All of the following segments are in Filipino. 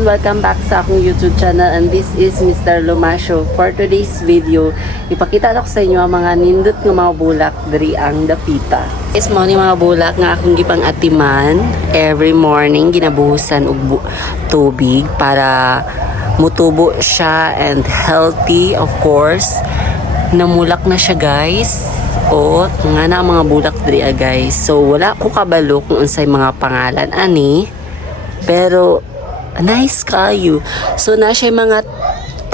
everyone! Welcome back sa akong YouTube channel and this is Mr. Lumasio. For today's video, ipakita ko sa inyo ang mga nindot ng mga bulak diri ang dapita. Is mo ni mga bulak nga akong gipang atiman every morning ginabuhusan og tubig para mutubo siya and healthy, of course. Namulak na siya, guys. O nga na ang mga bulak diri guys. So wala ko kabalo kung unsay mga pangalan ani. Pero nice kayo. So na siya mga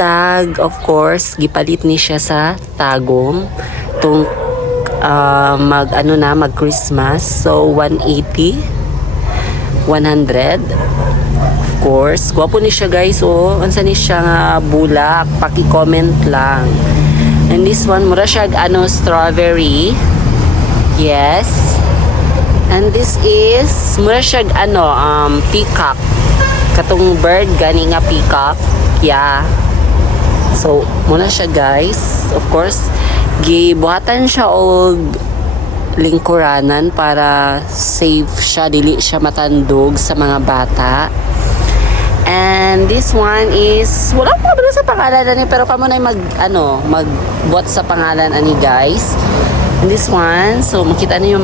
tag, of course, gipalit ni siya sa tagom tung mag Christmas. So 180 100, of course. Gwapo ni siya, guys. Oh, unsa ni siya nga bulak, paki-comment lang. And this one mura siya strawberry. Yes. And this is mura siya peacock. Katong bird gani nga peacock. Yeah. So muna siya, guys. Of course, gibuhatan siya og lingkuranan para safe siya, dili siya matandog sa mga bata. And this one is wala ko ba sa pangalan ani, pero kamo na magbuhat sa pangalan ani, guys. And this one, so makita niyo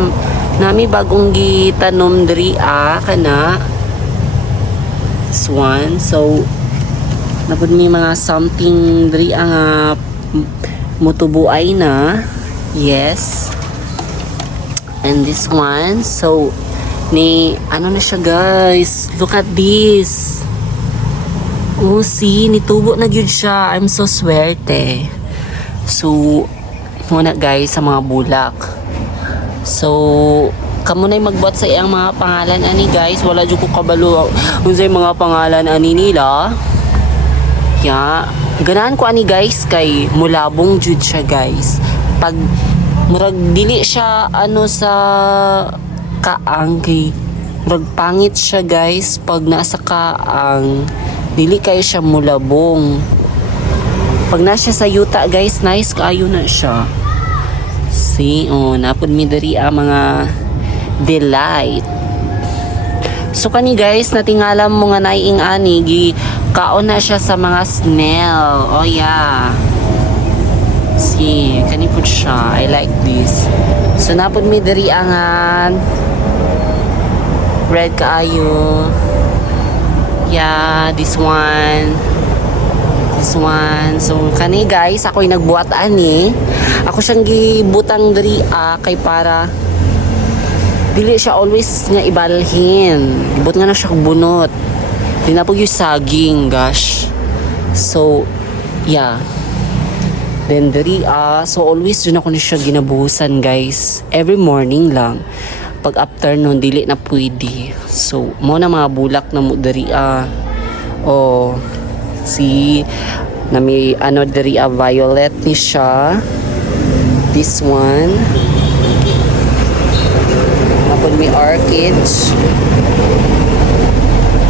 nami bagong gitanom diri kana this one. So napud mi mga something diri ang mutubuay na. Yes. And this one, so ni na siya, guys. Look at this. Oh, see, nitubo na gyud siya. I'm so swerte. So muna, guys, sa mga bulak. So kamo na magbuhat sa iyang mga pangalan ani, guys. Wala jud ko kabalo unsay mga pangalan ani nila. Yeah. Ganahan ko ani, guys, kay mulabong jud siya, guys. Pag murag dili siya sa kaang, kay murag pangit siya, guys. Pag nasa kaang dili kayo siya mulabong. Pag na siya sa yuta, guys, nice kaayo na siya. See, napod mi diri mga delight. So kani, guys, natingala mo nga naiing ani gi kaon na siya sa mga snail. Oh yeah. See, kani pud siya. I like this. So napod mi diri red kaayo. Yeah, this one. This one. So kani, guys, ako'y nagbuhat ani. Ako siyang gibutang diri kay para dili siya always nga ibalhin. Gibut nga na siya bunot. Di na po yung saging, gosh. So yeah. Then diri so always dun ako na siya ginabuhusan, guys. Every morning lang. Pag afternoon dili na pwede. So mo na mga bulak na mo diri oh, see, na may diri violet ni siya. This one. Napon may orchids.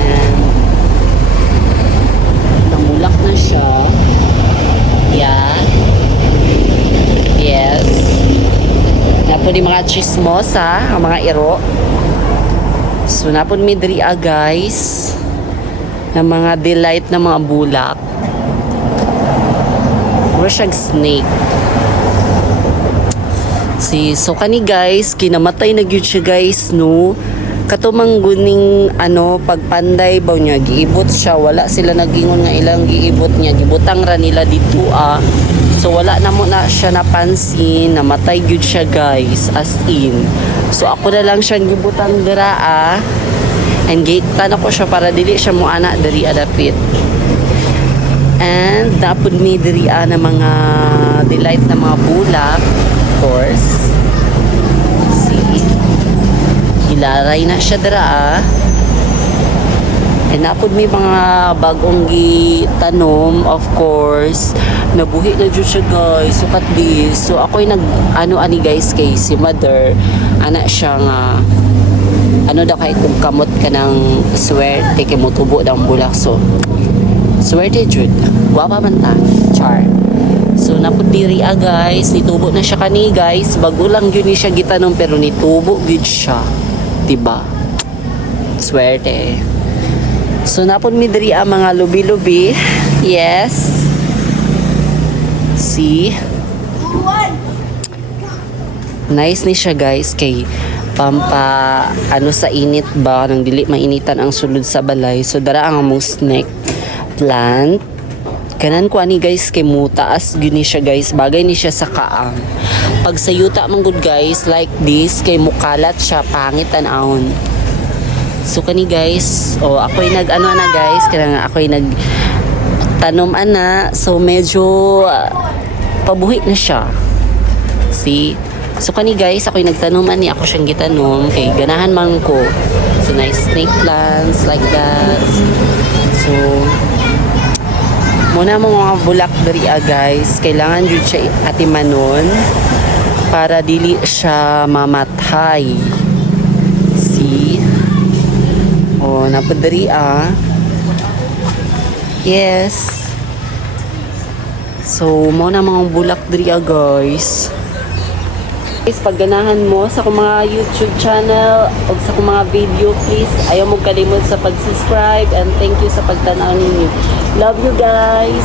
And namulak na siya. Yeah. Yes. Napon yung mga chismosa, ang mga iro. So napon mi diri guys, na mga delight na mga bulak. Mura siyang snake. So kani, guys, kinamatay na gyud siya, guys, no. Katumang guning pagpanday baw niya giibot siya, wala sila nagingon nga ilang giibot niya, gibutang ra nila dito so wala na mo na siya napansin, namatay gyud siya, guys, as in. So ako na lang siyang gibutang dira and gitan ako siya para dili siya mo ana diri adapit. And napud mi diri na mga delight na mga bulak, of course. See, ilaray na siya dira and napod may mga bagong gitanom, of course. Nabuhi na dyan siya, guys. So kat this. So ako'y ani, guys, kay si mother ana siya nga daw kay kung kamot ka ng swerte kay mutubo ng bulak. So swerte jud, guwapa man ta, char. So napod diri guys, nitubo na siya kani, guys. Bago lang yun ni siya gitanom pero nitubo gud siya. Diba? Swerte. So napon mi diri ang mga lubi-lubi. Yes. See? Nice ni siya guys kay pampa ano sa init ba nang dili mainitan ang sulod sa balay. So dara ang among snake plant. Kanan ko ani guys kay mutaas gyud ni siya guys, bagay ni siya sa kaang. Pag sa yuta man gud guys like this kay mukalat siya, pangit tan-awon. So kani guys, ako'y nag-ano na guys, kaya nga ako'y nag-tanom ana. So medyo pabuhi na siya. See? So kani guys, ako'y nagtanom ani, ako siyang gitanom kay ganahan man ko. So nice snake plants like that. So muna mo mga bulak diri guys, kailangan jud siya atimanon para dili siya mamatay. See? Napadari Yes. So, mo na mga bulak diri guys. Guys, pag ganahan mo sa akong mga YouTube channel o sa akong mga video, please, ayaw mo kalimot sa pag-subscribe and thank you sa pagtanaw ninyo. Love you guys!